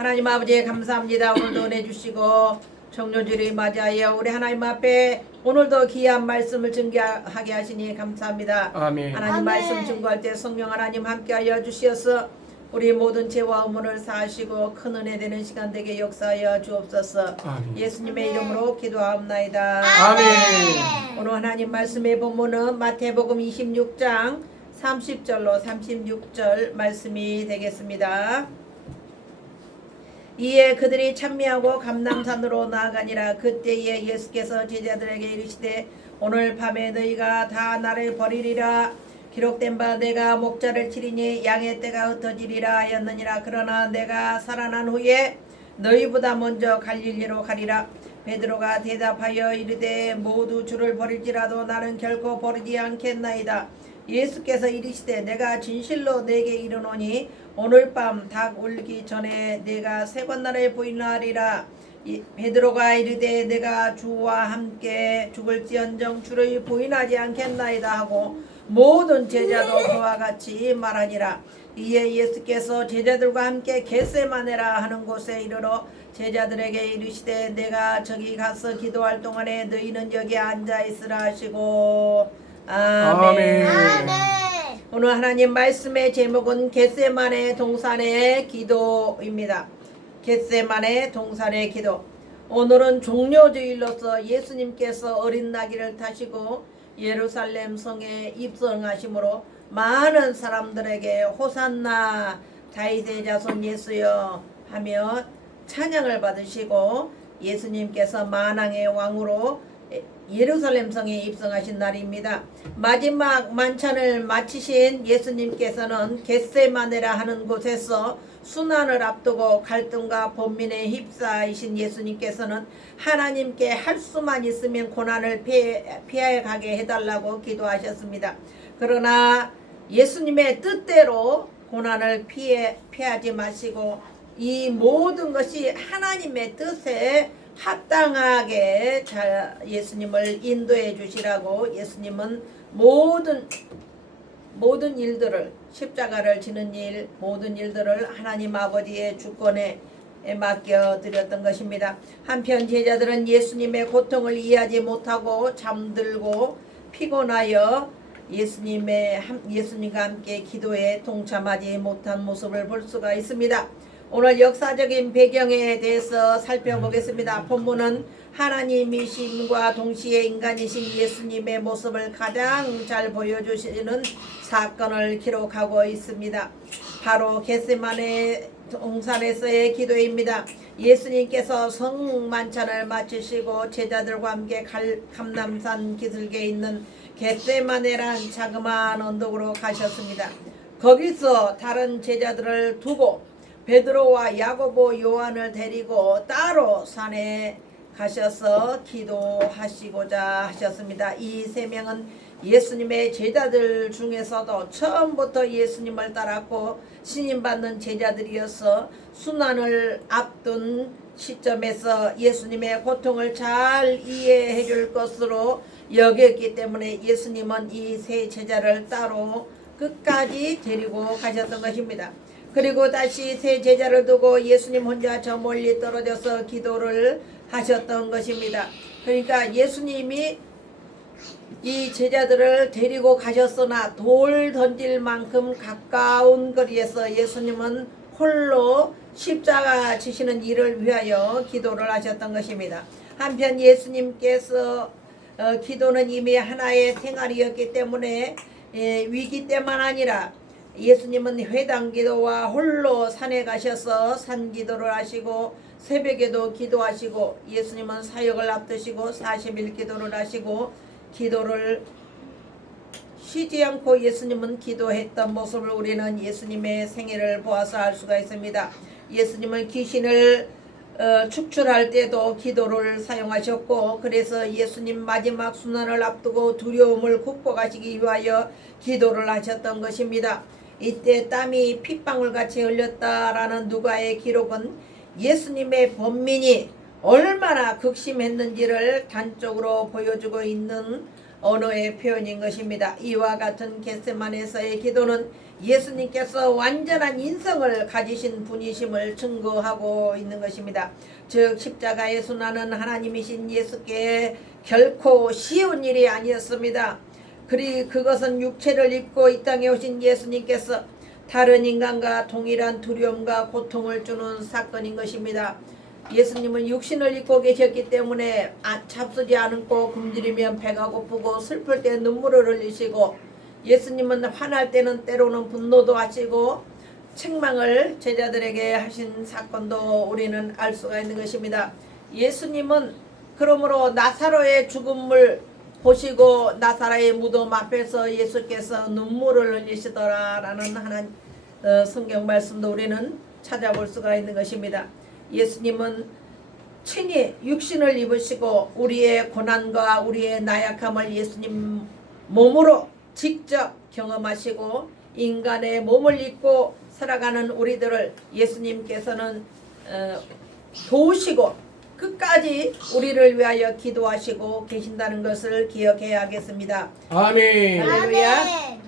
하나님 아버지 감사합니다. 오늘도 은혜 주시고 청년주를 맞이하여 우리 하나님 앞에 오늘도 귀한 말씀을 증거하게 하시니 감사합니다. 아멘. 하나님 아멘. 말씀 증거할 때 성령 하나님 함께하여 주시어서 우리 모든 죄와 의문을 사하시고 큰 은혜 되는 시간 되게 역사하여 주옵소서. 아멘. 예수님의 이름으로 기도하옵나이다. 아멘. 오늘 하나님 말씀의 본문은 마태복음 26장 30절로 36절 말씀이 되겠습니다. 이에 그들이 찬미하고 감람산으로 나아가니라. 그때에 예수께서 제자들에게 이르시되 오늘 밤에 너희가 다 나를 버리리라. 기록된 바 내가 목자를 치리니 양의 떼가 흩어지리라 하였느니라. 그러나 내가 살아난 후에 너희보다 먼저 갈릴리로 가리라. 베드로가 대답하여 이르되 모두 주를 버릴지라도 나는 결코 버리지 않겠나이다. 예수께서 이르시되 내가 진실로 내게 이르노니 오늘 밤 닭 울기 전에 내가 세 번 나를 부인하리라. 베드로가 이르되 내가 주와 함께 죽을지언정 주를 부인하지 않겠나이다 하고 모든 제자도 그와 같이 말하니라. 이에 예수께서 제자들과 함께 겟세마네라 하는 곳에 이르러 제자들에게 이르시되 내가 저기 가서 기도할 동안에 너희는 여기 앉아 있으라 하시고 아멘. 오늘 하나님 말씀의 제목은 겟세마네 동산의 기도입니다. 겟세마네 동산의 기도. 오늘은 종료주일로서 예수님께서 어린 나귀를 타시고 예루살렘 성에 입성하심으로 많은 사람들에게 호산나 다윗의 자손 예수여 하며 찬양을 받으시고 예수님께서 만왕의 왕으로 예루살렘 성에 입성하신 날입니다. 마지막 만찬을 마치신 예수님께서는 겟세마네라 하는 곳에서 순환을 앞두고 갈등과 번민에 휩싸이신 예수님께서는 하나님께 할 수만 있으면 고난을 피해 가게 해달라고 기도하셨습니다. 그러나 예수님의 뜻대로 고난을 피하지 마시고 이 모든 것이 하나님의 뜻에 합당하게 예수님을 인도해 주시라고 예수님은 모든 일들을 십자가를 지는 일 모든 일들을 하나님 아버지의 주권에 맡겨 드렸던 것입니다. 한편 제자들은 예수님의 고통을 이해하지 못하고 잠들고 피곤하여 예수님과 함께 기도에 동참하지 못한 모습을 볼 수가 있습니다. 오늘 역사적인 배경에 대해서 살펴보겠습니다. 본문은 하나님이심과 동시에 인간이신 예수님의 모습을 가장 잘 보여주시는 사건을 기록하고 있습니다. 바로 겟세마네 동산에서의 기도입니다. 예수님께서 성만찬을 마치시고 제자들과 함께 감람산 기슭에 있는 겟세마네란 자그마한 언덕으로 가셨습니다. 거기서 다른 제자들을 두고 베드로와 야고보 요한을 데리고 따로 산에 가셔서 기도하시고자 하셨습니다. 이 세 명은 예수님의 제자들 중에서도 처음부터 예수님을 따랐고 신임받는 제자들이어서 순환을 앞둔 시점에서 예수님의 고통을 잘 이해해 줄 것으로 여겼기 때문에 예수님은 이 세 제자를 따로 끝까지 데리고 가셨던 것입니다. 그리고 다시 세 제자를 두고 예수님 혼자 저 멀리 떨어져서 기도를 하셨던 것입니다. 그러니까 예수님이 이 제자들을 데리고 가셨으나 돌 던질 만큼 가까운 거리에서 예수님은 홀로 십자가 지시는 일을 위하여 기도를 하셨던 것입니다. 한편 예수님께서 기도는 이미 하나의 생활이었기 때문에 위기 때만 아니라 예수님은 회당 기도와 홀로 산에 가셔서 산 기도를 하시고 새벽에도 기도하시고 예수님은 사역을 앞두시고 40일 기도를 하시고 기도를 쉬지 않고 예수님은 기도했던 모습을 우리는 예수님의 생애를 보아서 알 수가 있습니다. 예수님은 귀신을 축출할 때도 기도를 사용하셨고 그래서 예수님 마지막 순환을 앞두고 두려움을 극복하시기 위하여 기도를 하셨던 것입니다. 이때 땀이 핏방울같이 흘렸다라는 누가의 기록은 예수님의 번민이 얼마나 극심했는지를 단적으로 보여주고 있는 언어의 표현인 것입니다. 이와 같은 겟세마네에서의 기도는 예수님께서 완전한 인성을 가지신 분이심을 증거하고 있는 것입니다. 즉 십자가의 순환은 하나님이신 예수께 결코 쉬운 일이 아니었습니다. 그것은 육체를 입고 이 땅에 오신 예수님께서 다른 인간과 동일한 두려움과 고통을 주는 사건인 것입니다. 예수님은 육신을 입고 계셨기 때문에 잡수지 않고 굶주리면 배가 고프고 슬플 때 눈물을 흘리시고, 예수님은 화날 때는 때로는 분노도 하시고 책망을 제자들에게 하신 사건도 우리는 알 수가 있는 것입니다. 예수님은 그러므로 나사로의 죽음을 보시고 나사로의 무덤 앞에서 예수께서 눈물을 흘리시더라라는 하나님 성경 말씀도 우리는 찾아볼 수가 있는 것입니다. 예수님은 친히 육신을 입으시고 우리의 고난과 우리의 나약함을 예수님 몸으로 직접 경험하시고 인간의 몸을 입고 살아가는 우리들을 예수님께서는 도우시고 끝까지 우리를 위하여 기도하시고 계신다는 것을 기억해야 하겠습니다. 아멘. 할렐루야.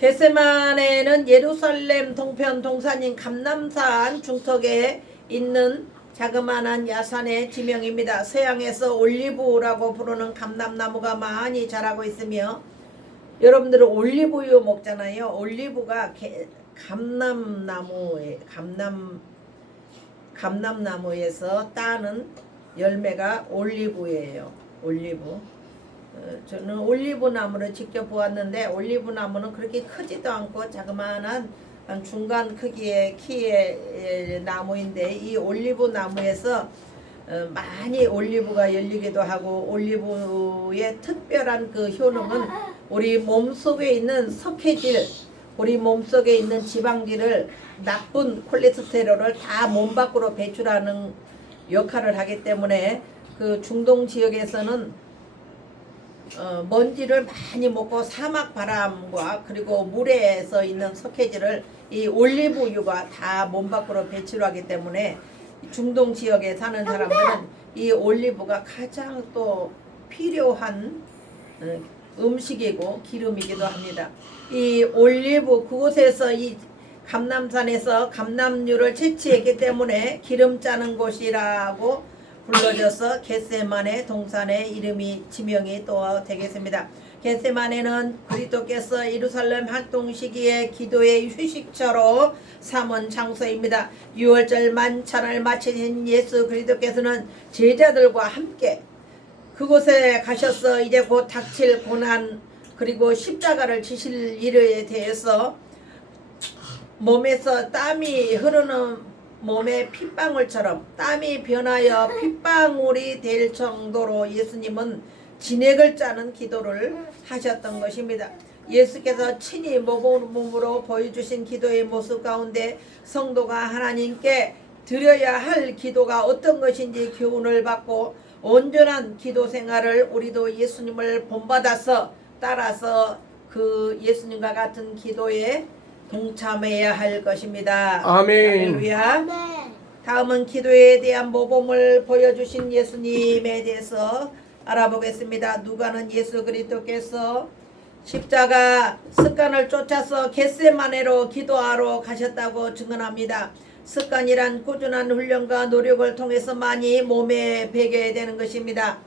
겟세마네는 예루살렘 동편 동산인 감람산 중턱에 있는 자그마한 야산의 지명입니다. 서양에서 올리브라고 부르는 감람나무가 많이 자라고 있으며, 여러분들은 올리브유 먹잖아요. 올리브가 감람나무에서 따는 열매가 올리브예요. 올리브. 저는 올리브 나무를 직접 보았는데 올리브 나무는 그렇게 크지도 않고 자그마한 한 중간 크기의 키의 나무인데, 이 올리브 나무에서 많이 올리브가 열리기도 하고, 올리브의 특별한 그 효능은 우리 몸속에 있는 석회질, 우리 몸속에 있는 지방질을, 나쁜 콜레스테롤을 다 몸 밖으로 배출하는 역할을 하기 때문에 그 중동 지역에서는 먼지를 많이 먹고 사막 바람과 그리고 물에서 있는 석회질을 이 올리브유가 다 몸 밖으로 배출하기 때문에 중동 지역에 사는 사람들은 이 올리브가 가장 또 필요한 음식이고 기름이기도 합니다. 이 올리브, 그곳에서 이 감람산에서 감람유를 채취했기 때문에 기름 짜는 곳이라고 불러져서 겟세마네 동산의 이름이 지명이 또 되겠습니다. 겟세마네는 그리스도께서 예루살렘 활동 시기에 기도의 휴식처로 삼은 장소입니다. 6월절 만찬을 마치신 예수 그리스도께서는 제자들과 함께 그곳에 가셔서 이제 곧 닥칠 고난 그리고 십자가를 지실 일에 대해서 몸에서 땀이 흐르는 몸의 핏방울처럼 땀이 변하여 핏방울이 될 정도로 예수님은 진액을 짜는 기도를 하셨던 것입니다. 예수께서 친히 몸으로 보여주신 기도의 모습 가운데 성도가 하나님께 드려야 할 기도가 어떤 것인지 교훈을 받고 온전한 기도 생활을 우리도 예수님을 본받아서 따라서 그 예수님과 같은 기도에 동참해야 할 것입니다. 아멘. 할렐루야. 다음은 기도에 대한 모범을 보여주신 예수님에 대해서 알아보겠습니다. 누가는 예수 그리스도께서 십자가 습관을 쫓아서 겟세마네로 기도하러 가셨다고 증언합니다. 습관이란 꾸준한 훈련과 노력을 통해서 많이 몸에 배게 되는 것입니다.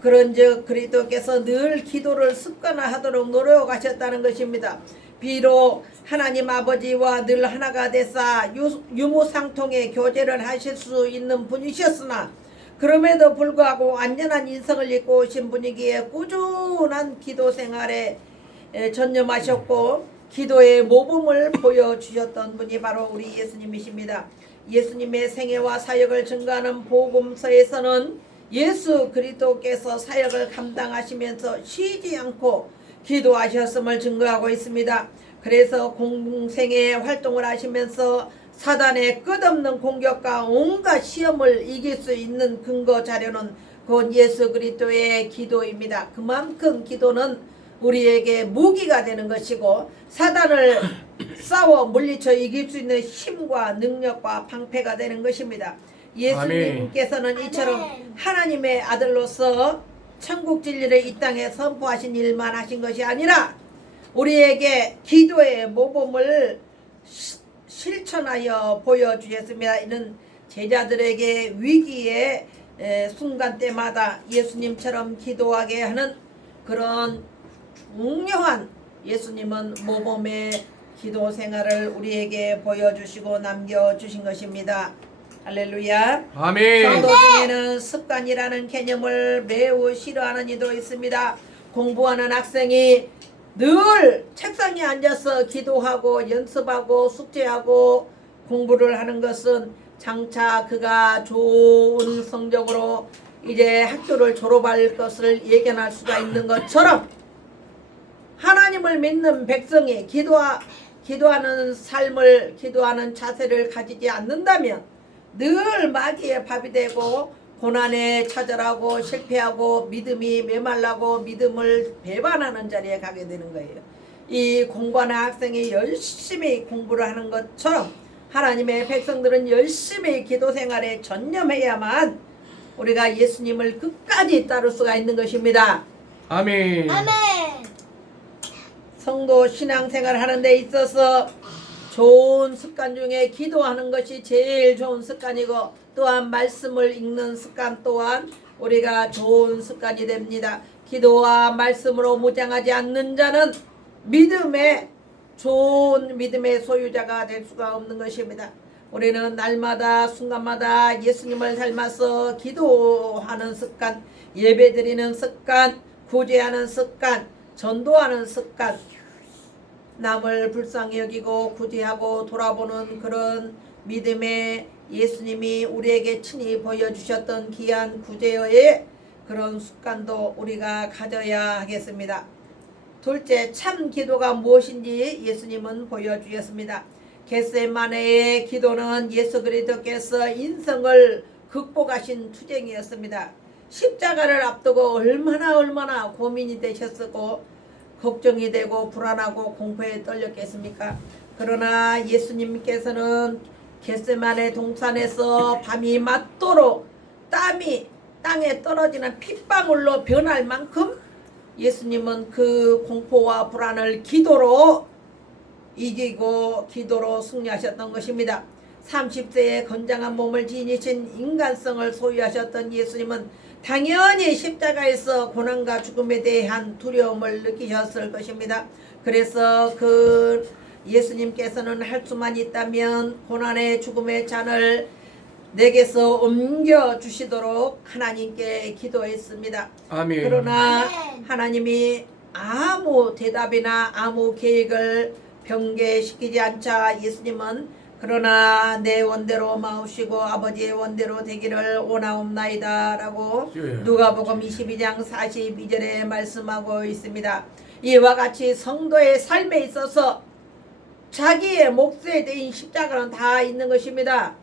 그런즉 그리스도께서 늘 기도를 습관화하도록 노력하셨다는 것입니다. 비록 하나님 아버지와 늘 하나가 되사 유무상통의 교제를 하실 수 있는 분이셨으나 그럼에도 불구하고 완전한 인성을 입고 오신 분이기에 꾸준한 기도 생활에 전념하셨고 기도의 모범을 보여주셨던 분이 바로 우리 예수님이십니다. 예수님의 생애와 사역을 증거하는 복음서에서는 예수 그리스도께서 사역을 감당하시면서 쉬지 않고 기도하셨음을 증거하고 있습니다. 그래서 공생의 활동을 하시면서 사단의 끝없는 공격과 온갖 시험을 이길 수 있는 근거 자료는 곧 예수 그리스도의 기도입니다. 그만큼 기도는 우리에게 무기가 되는 것이고 사단을 싸워 물리쳐 이길 수 있는 힘과 능력과 방패가 되는 것입니다. 예수님께서는 이처럼 하나님의 아들로서 천국 진리를 이 땅에 선포하신 일만 하신 것이 아니라 우리에게 기도의 모범을 실천하여 보여주셨습니다. 이는 제자들에게 위기의 순간 때마다 예수님처럼 기도하게 하는 그런 중요한 예수님은 모범의 기도 생활을 우리에게 보여주시고 남겨주신 것입니다. 할렐루야. 아멘. 성도 중에는 습관이라는 개념을 매우 싫어하는 이도 있습니다. 공부하는 학생이 늘 책상에 앉아서 기도하고 연습하고 숙제하고 공부를 하는 것은 장차 그가 좋은 성적으로 이제 학교를 졸업할 것을 예견할 수가 있는 것처럼 하나님을 믿는 백성이 기도하는 삶을 기도하는 자세를 가지지 않는다면 늘 마귀의 밥이 되고 고난에 처절하고 실패하고 믿음이 메말라고 믿음을 배반하는 자리에 가게 되는 거예요. 이 공부하는 학생이 열심히 공부를 하는 것처럼 하나님의 백성들은 열심히 기도 생활에 전념해야만 우리가 예수님을 끝까지 따를 수가 있는 것입니다. 아멘. 성도 신앙생활 하는 데 있어서 좋은 습관 중에 기도하는 것이 제일 좋은 습관이고 또한 말씀을 읽는 습관 또한 우리가 좋은 습관이 됩니다. 기도와 말씀으로 무장하지 않는 자는 좋은 믿음의 소유자가 될 수가 없는 것입니다. 우리는 날마다 순간마다 예수님을 닮아서 기도하는 습관, 예배드리는 습관, 구제하는 습관, 전도하는 습관, 남을 불쌍히 여기고 구제하고 돌아보는 그런 믿음의 예수님이 우리에게 친히 보여주셨던 귀한 구제의 그런 습관도 우리가 가져야 하겠습니다. 둘째, 참 기도가 무엇인지 예수님은 보여주셨습니다. 겟세마네의 기도는 예수 그리스도께서 인성을 극복하신 투쟁이었습니다. 십자가를 앞두고 얼마나 고민이 되셨고 걱정이 되고 불안하고 공포에 떨렸겠습니까? 그러나 예수님께서는 겟세마네 동산에서 밤이 맞도록 땀이 땅에 떨어지는 핏방울로 변할 만큼 예수님은 그 공포와 불안을 기도로 이기고 기도로 승리하셨던 것입니다. 30세에 건장한 몸을 지니신 인간성을 소유하셨던 예수님은 당연히 십자가에서 고난과 죽음에 대한 두려움을 느끼셨을 것입니다. 그래서 그 예수님께서는 할 수만 있다면 고난의 죽음의 잔을 내게서 옮겨 주시도록 하나님께 기도했습니다. 아멘. 그러나 하나님이 아무 대답이나 아무 계획을 변개시키지 않자 예수님은 그러나 내 원대로 마옵시고 아버지의 원대로 되기를 원하옵나이다 라고 누가복음 22장 42절에 말씀하고 있습니다. 이와 같이 성도의 삶에 있어서 자기의 몫에 대인 십자가는 다 있는 것입니다.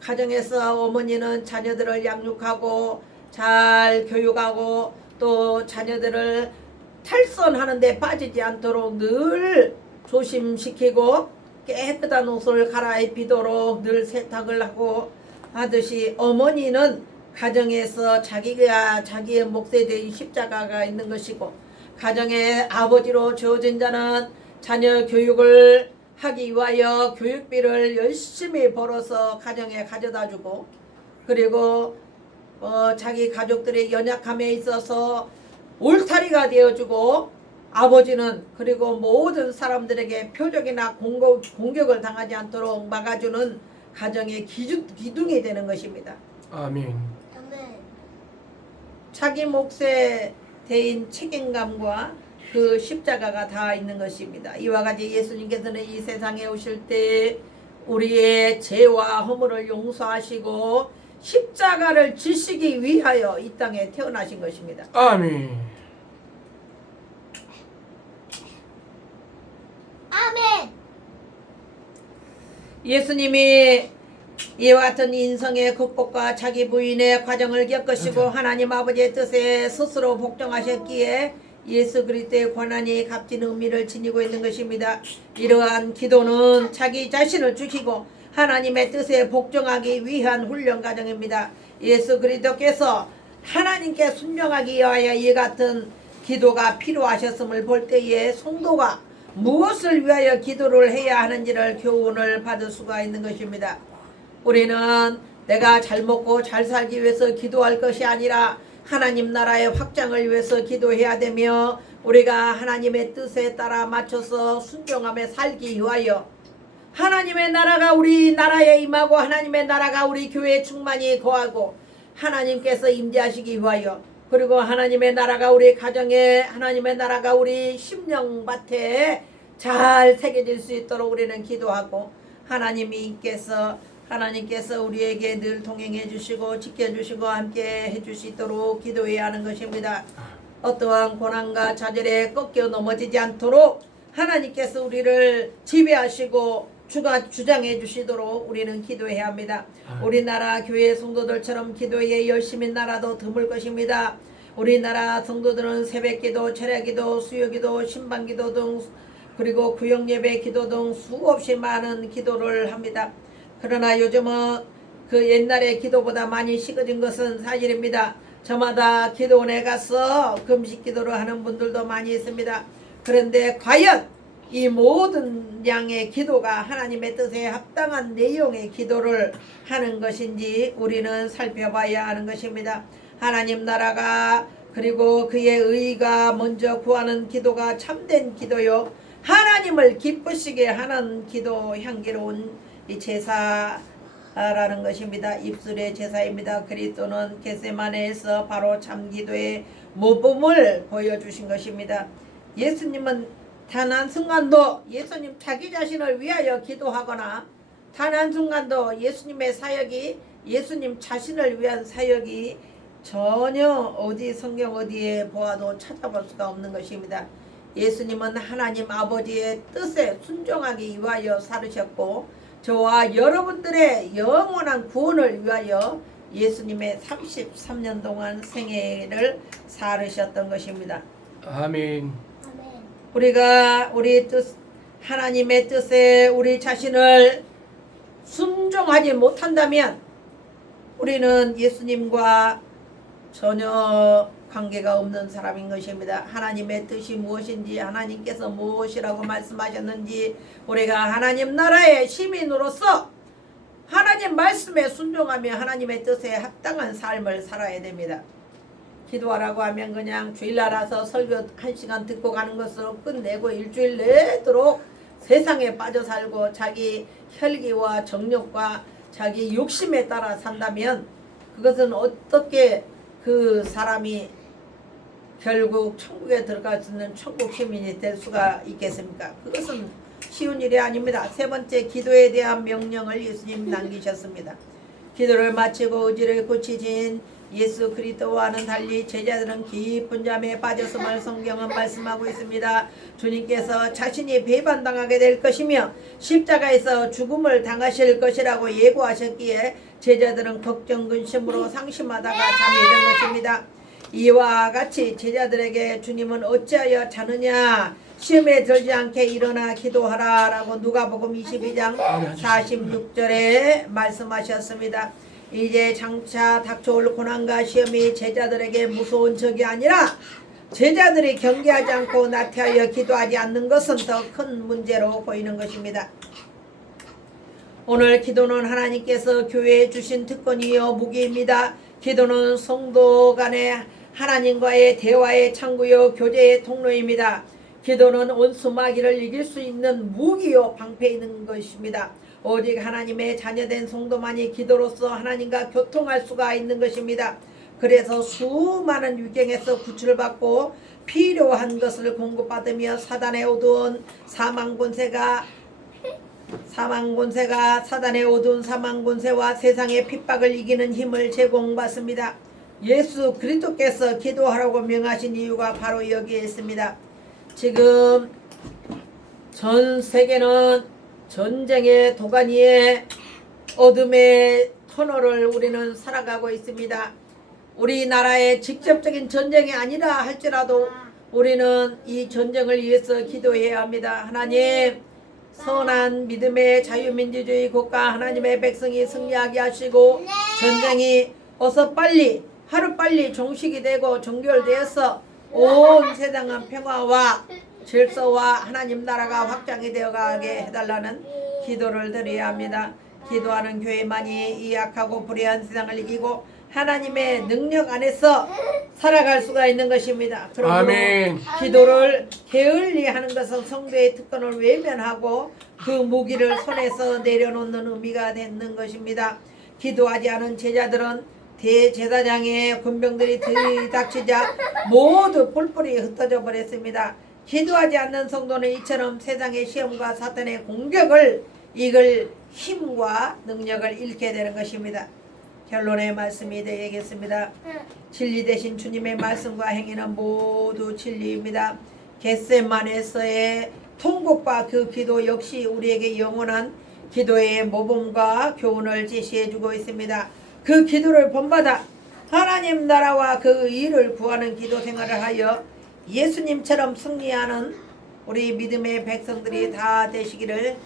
가정에서 어머니는 자녀들을 양육하고 잘 교육하고 또 자녀들을 탈선하는 데 빠지지 않도록 늘 조심시키고 깨끗한 옷을 갈아입히도록 늘 세탁을 하고 하듯이 어머니는 가정에서 자기의 몫에 대한 십자가가 있는 것이고 가정의 아버지로 주어진 자는 자녀 교육을 하기 위하여 교육비를 열심히 벌어서 가정에 가져다주고 그리고 자기 가족들의 연약함에 있어서 울타리가 되어주고 아버지는 그리고 모든 사람들에게 표적이나 공격을 당하지 않도록 막아주는 가정의 기둥이 되는 것입니다. 아멘. 자기 몫에 대인 책임감과 그 십자가가 다 있는 것입니다. 이와 같이 예수님께서는 이 세상에 오실 때 우리의 죄와 허물을 용서하시고 십자가를 지시기 위하여 이 땅에 태어나신 것입니다. 아멘. 예수님이 이와 같은 인성의 극복과 자기 부인의 과정을 겪으시고 하나님 아버지의 뜻에 스스로 복종하셨기에 예수 그리스도의 고난이 값진 의미를 지니고 있는 것입니다. 이러한 기도는 자기 자신을 죽이고 하나님의 뜻에 복종하기 위한 훈련 과정입니다. 예수 그리스도께서 하나님께 순종하기 위하여 이 같은 기도가 필요하셨음을 볼 때에 성도가 무엇을 위하여 기도를 해야 하는지를 교훈을 받을 수가 있는 것입니다. 우리는 내가 잘 먹고 잘 살기 위해서 기도할 것이 아니라 하나님 나라의 확장을 위해서 기도해야 되며 우리가 하나님의 뜻에 따라 맞춰서 순종하며 살기 위하여 하나님의 나라가 우리 나라에 임하고 하나님의 나라가 우리 교회에 충만히 거하고 하나님께서 임재하시기 위하여 그리고 하나님의 나라가 우리 가정에 하나님의 나라가 우리 심령밭에 잘 새겨질 수 있도록 우리는 기도하고 하나님께서 우리에게 늘 동행해 주시고 지켜주시고 함께 해주시도록 기도해야 하는 것입니다. 어떠한 고난과 좌절에 꺾여 넘어지지 않도록 하나님께서 우리를 지배하시고 주장해 주시도록 우리는 기도해야 합니다. 우리나라 교회 성도들처럼 기도에 열심히 나라도 드물 것입니다. 우리나라 성도들은 새벽기도, 철야기도, 수요기도, 신방기도 등 그리고 구역예배 기도 등 수없이 많은 기도를 합니다. 그러나 요즘은 그 옛날의 기도보다 많이 식어진 것은 사실입니다. 저마다 기도원에 가서 금식 기도를 하는 분들도 많이 있습니다. 그런데 과연 이 모든 양의 기도가 하나님의 뜻에 합당한 내용의 기도를 하는 것인지 우리는 살펴봐야 하는 것입니다. 하나님 나라가 그리고 그의 의가 먼저 구하는 기도가 참된 기도요 하나님을 기쁘시게 하는 기도 향기로운 이 제사라는 것입니다. 입술의 제사입니다. 그리스도는 겟세마네에서 바로 참기도의 모범을 보여주신 것입니다. 예수님은 단 한순간도 예수님 자기 자신을 위하여 기도하거나 단 한순간도 예수님의 사역이 예수님 자신을 위한 사역이 전혀 어디 성경 어디에 보아도 찾아볼 수가 없는 것입니다. 예수님은 하나님 아버지의 뜻에 순종하기 위하여 살으셨고 저와 여러분들의 영원한 구원을 위하여 예수님의 33년 동안 생애를 살으셨던 것입니다. 아멘. 우리가 우리 뜻 하나님의 뜻에 우리 자신을 순종하지 못한다면 우리는 예수님과 전혀 관계가 없는 사람인 것입니다. 하나님의 뜻이 무엇인지 하나님께서 무엇이라고 말씀하셨는지 우리가 하나님 나라의 시민으로서 하나님 말씀에 순종하며 하나님의 뜻에 합당한 삶을 살아야 됩니다. 기도하라고 하면 그냥 주일날 와서 설교 1시간 듣고 가는 것으로 끝내고 일주일 내도록 세상에 빠져 살고 자기 혈기와 정욕과 자기 욕심에 따라 산다면 그것은 어떻게 그 사람이 결국 천국에 들어갈 수 있는 천국 시민이 될 수가 있겠습니까? 그것은 쉬운 일이 아닙니다. 세 번째, 기도에 대한 명령을 예수님 남기셨습니다. 기도를 마치고 의지를 굳히신 예수 그리스도와는 달리 제자들은 깊은 잠에 빠졌음을 성경은 말씀하고 있습니다. 주님께서 자신이 배반당하게 될 것이며 십자가에서 죽음을 당하실 것이라고 예고하셨기에 제자들은 걱정 근심으로 상심하다가 잠이 든 것입니다. 이와 같이 제자들에게 주님은 어찌하여 자느냐 시험에 들지 않게 일어나 기도하라 라고 누가복음 22장 46절에 말씀하셨습니다. 이제 장차 닥쳐올 고난과 시험이 제자들에게 무서운 적이 아니라 제자들이 경계하지 않고 나태하여 기도하지 않는 것은 더 큰 문제로 보이는 것입니다. 오늘 기도는 하나님께서 교회에 주신 특권이요 무기입니다. 기도는 성도 간의 하나님과의 대화의 창구요 교제의 통로입니다. 기도는 원수 마귀를 이길 수 있는 무기요 방패인 것입니다. 오직 하나님의 자녀된 성도만이 기도로서 하나님과 교통할 수가 있는 것입니다. 그래서 수많은 유경에서 구출받고 필요한 것을 공급받으며 사단의 어두운 사망권세가 사단의 어두운 사망권세와 세상의 핍박을 이기는 힘을 제공받습니다. 예수 그리스도께서 기도하라고 명하신 이유가 바로 여기에 있습니다. 지금 전 세계는 전쟁의 도가니에 어둠의 터널을 우리는 살아가고 있습니다. 우리나라의 직접적인 전쟁이 아니라 할지라도 우리는 이 전쟁을 위해서 기도해야 합니다. 하나님, 선한 믿음의 자유민주주의 국가 하나님의 백성이 승리하게 하시고 전쟁이 어서 빨리 하루빨리 종식이 되고 종결되어서 온 세상은 평화와 질서와 하나님 나라가 확장이 되어가게 해달라는 기도를 드려야 합니다. 기도하는 교회만이 이 악하고 불의한 세상을 이기고 하나님의 능력 안에서 살아갈 수가 있는 것입니다. 그러므로 아멘. 기도를 게을리 하는 것은 성도의 특권을 외면하고 그 무기를 손에서 내려놓는 의미가 되는 것입니다. 기도하지 않은 제자들은 대제사장의 군병들이 들이닥치자 모두 뿔뿔이 흩어져 버렸습니다. 기도하지 않는 성도는 이처럼 세상의 시험과 사탄의 공격을 이길 힘과 능력을 잃게 되는 것입니다. 결론의 말씀이 되겠습니다. 진리 대신 주님의 말씀과 행위는 모두 진리입니다. 겟세마네에서의 통곡과 그 기도 역시 우리에게 영원한 기도의 모범과 교훈을 제시해주고 있습니다. 그 기도를 본받아 하나님 나라와 그 일을 구하는 기도 생활을 하여 예수님처럼 승리하는 우리 믿음의 백성들이 다 되시기를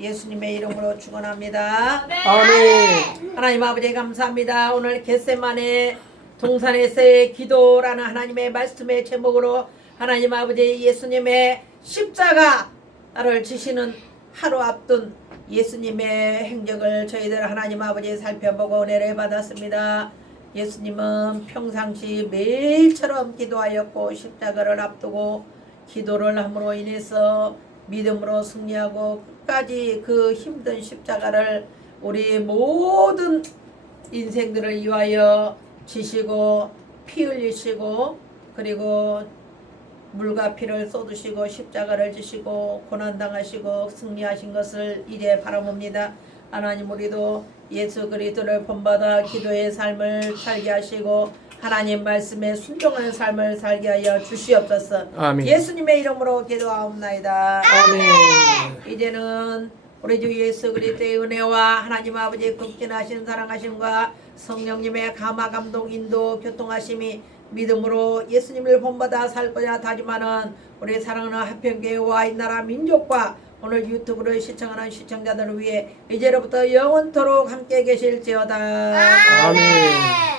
예수님의 이름으로 축원합니다. 아멘. 하나님 아버지 감사합니다. 오늘 겟세마네 동산에서의 기도라는 하나님의 말씀의 제목으로 하나님 아버지 예수님의 십자가를 지시는 하루 앞둔 예수님의 행적을 저희들 하나님 아버지 살펴보고 은혜를 받았습니다. 예수님은 평상시 매일처럼 기도하였고 십자가를 앞두고 기도를 함으로 인해서 믿음으로 승리하고 끝까지 그 힘든 십자가를 우리 모든 인생들을 위하여 지시고 피 흘리시고 그리고 물과 피를 쏟으시고 십자가를 지시고 고난당하시고 승리하신 것을 이제 바라봅니다. 하나님 우리도 예수 그리스도를 본받아 기도의 삶을 살게 하시고 하나님 말씀에 순종하는 삶을 살게 하여 주시옵소서. 아멘. 예수님의 이름으로 기도하옵나이다. 아멘. 이제는 우리 주 예수 그리스도의 은혜와 하나님 아버지의 극진하신 사랑하심과 성령님의 감화 감동 인도 교통하심이 믿음으로 예수님을 본받아 살고자 다짐하는 우리 사랑하는 하평교회와 이 나라 민족과 오늘 유튜브를 시청하는 시청자들을 위해 이제로부터 영원토록 함께 계실지어다. 아멘.